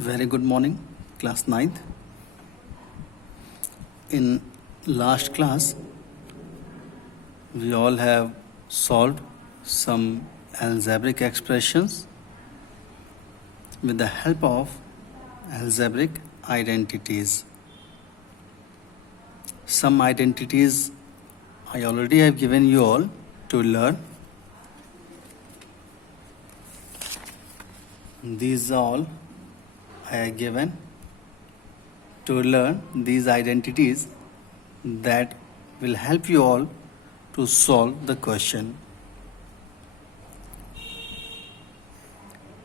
Very good morning, class 9th. In last class, we all have solved some algebraic expressions with the help of algebraic identities. Some identities I already have given you all to learn. These all I have given to learn these identities that will help you all to solve the question.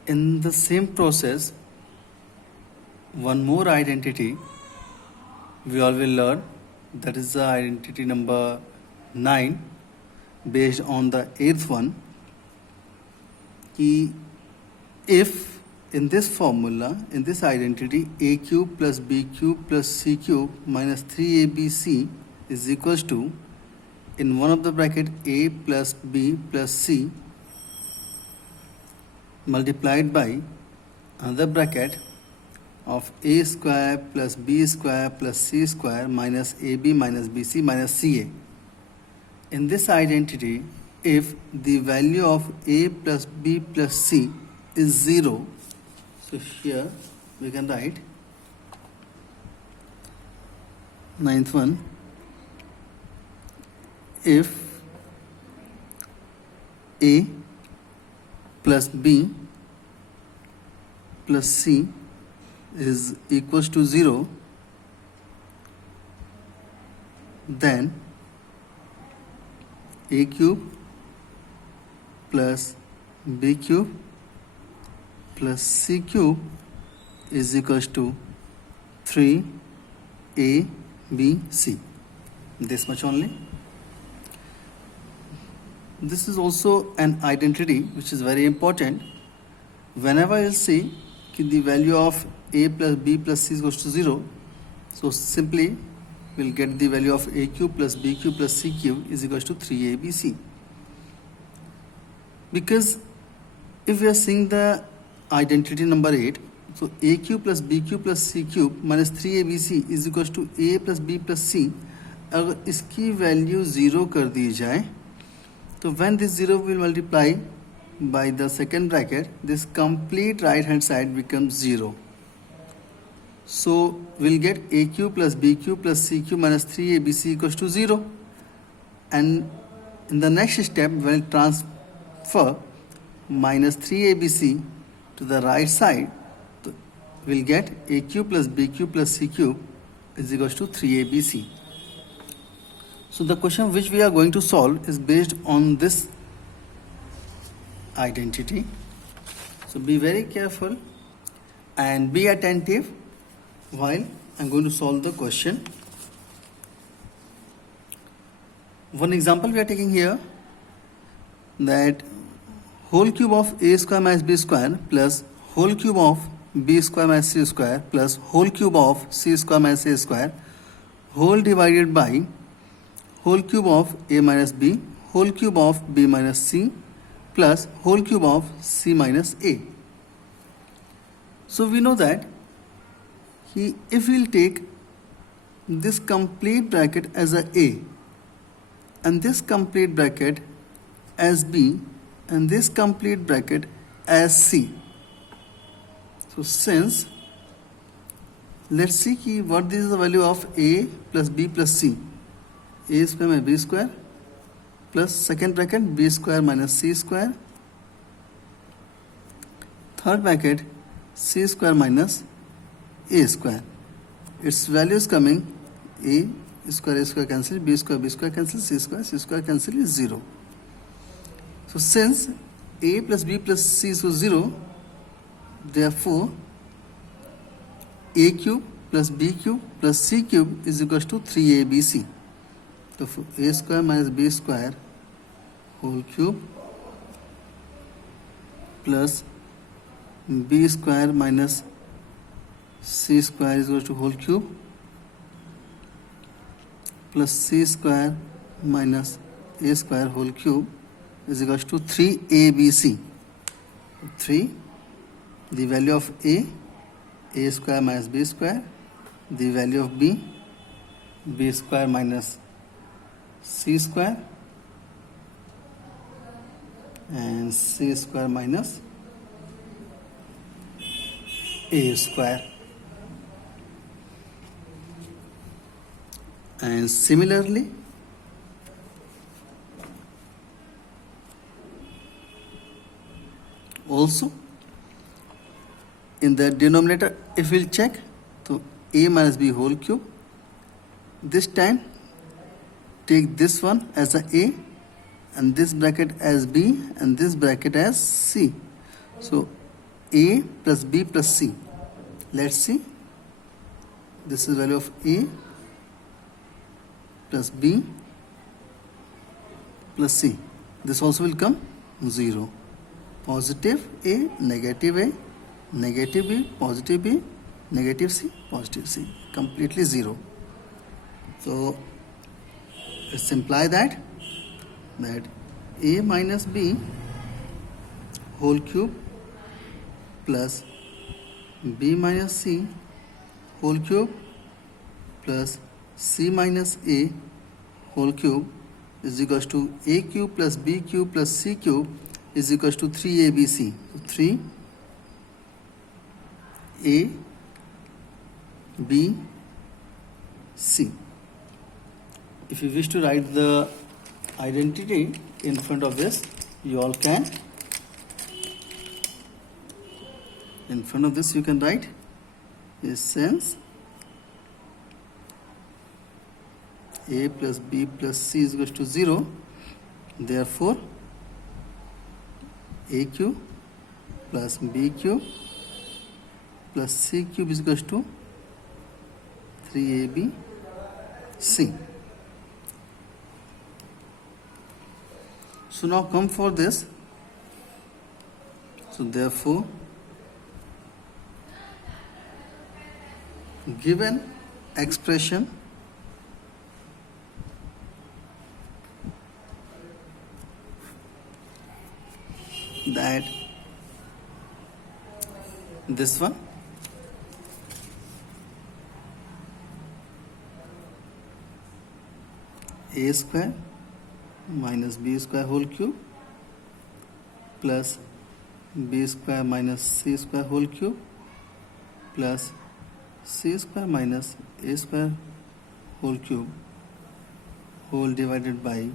In the same process, one more identity we all will learn, that is the identity number 9, based on the 8th one. If in this formula, in this identity, a cube plus b cube plus c cube minus 3abc is equals to, in one of the bracket, a plus b plus c multiplied by another bracket of a square plus b square plus c square minus ab minus bc minus ca. In this identity, if the value of a plus b plus c is 0, so here we can write 9th one, if a plus b plus c is equals to 0, then a cube plus b cube plus c cube is equals to 3abc. This much only. This is also an identity which is very important. Whenever you see the value of a plus b plus c is equals to 0, so simply we'll get the value of a cube plus b cube plus c cube is equals to 3abc. Because if we are seeing the identity number 8, so a cube plus b cube plus c cube minus 3abc is equals to a plus b plus c. अगर इसकी value 0 कर दी जाए, तो when this 0 will multiply by the second bracket, this complete right hand side becomes 0. So we'll get a cube plus b cube plus c cube minus 3abc equals to 0. And in the next step, we'll transfer minus 3abc to the right side. So we'll get a cube plus b cube plus c cube is equals to 3abc. So the question which we are going to solve is based on this identity. So be very careful and be attentive while I'm going to solve the question. One example we are taking here, that whole cube of a square minus b square plus whole cube of b square minus c square plus whole cube of c square minus a square whole divided by whole cube of a minus b whole cube of b minus c plus whole cube of c minus a. So we know that if we'll take this complete bracket as a and this complete bracket as b and this complete bracket as c. So since, let's see what is the value of a plus b plus c. A square minus b square plus second bracket b square minus c square, third bracket c square minus a square. Its value is coming a square cancel, b square cancel, c square cancel is 0. So since a plus b plus c is 0, therefore a cube plus b cube plus c cube is equals to 3abc. So a square minus b square whole cube plus b square minus c square is equals to whole cube plus c square minus a square whole cube is equals to 3abc. 3, the value of a a square minus b square, the value of b square minus c square, and c square minus a square. And similarly, also in the denominator, if we'll check, so a minus b whole cube, this time take this one as a a and this bracket as b and this bracket as c. So a plus b plus c. Let's see. This is value of a plus b plus c. This also will come 0. Positive a, negative a, negative b, positive b, negative c, positive c. Completely 0. So let's imply that a minus b whole cube plus b minus c whole cube plus c minus a whole cube is equals to a cube plus b cube plus c cube is equals to 3abc. So 3 a b c. If you wish to write the identity in front of this, you all can. In front of this you can write since a plus b plus c is equals to 0, therefore a cube plus b cube plus c cube is equals to 3ab c. So now come for this. So therefore, given expression that this one a square minus b square whole cube plus b square minus c square whole cube plus c square minus a square whole cube whole divided by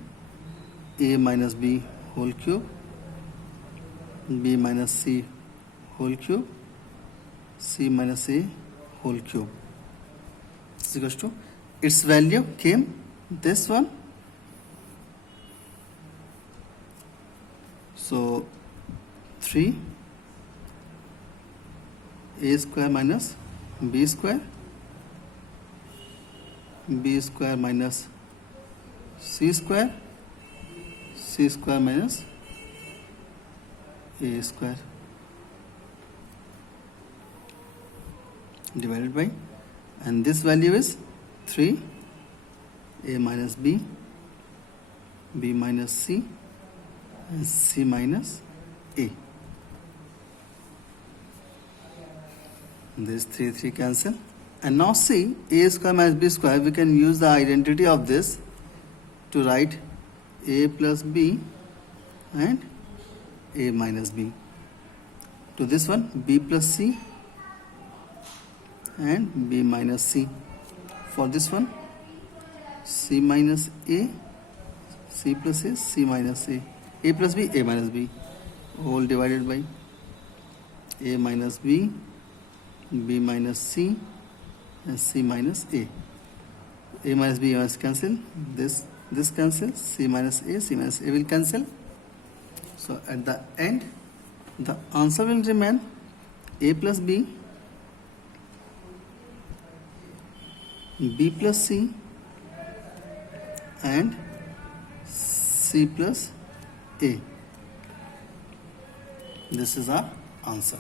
a minus b whole cube, b minus c whole cube, c minus a whole cube is equals to, its value came this one. So 3 a square minus b square minus c square minus a square divided by, and this value is 3 a minus b minus c and c minus a. This 3 cancel, and now see a square minus b square, we can use the identity of this to write a plus b and a minus b. To this one b plus c and b minus c. For this one c minus a, c plus a, c minus a plus b, a minus b whole divided by a minus b minus c and c minus a. A minus b must cancel, this cancel, c minus a will cancel. So at the end the answer will remain a plus b plus c and c plus a. This is our answer.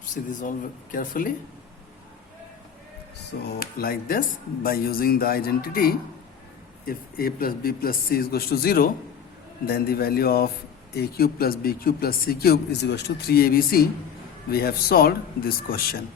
See this all carefully. So like this, by using the identity, if a plus b plus c is equals to 0, then the value of a cube plus b cube plus c cube is equals to 3abc. We have solved this question.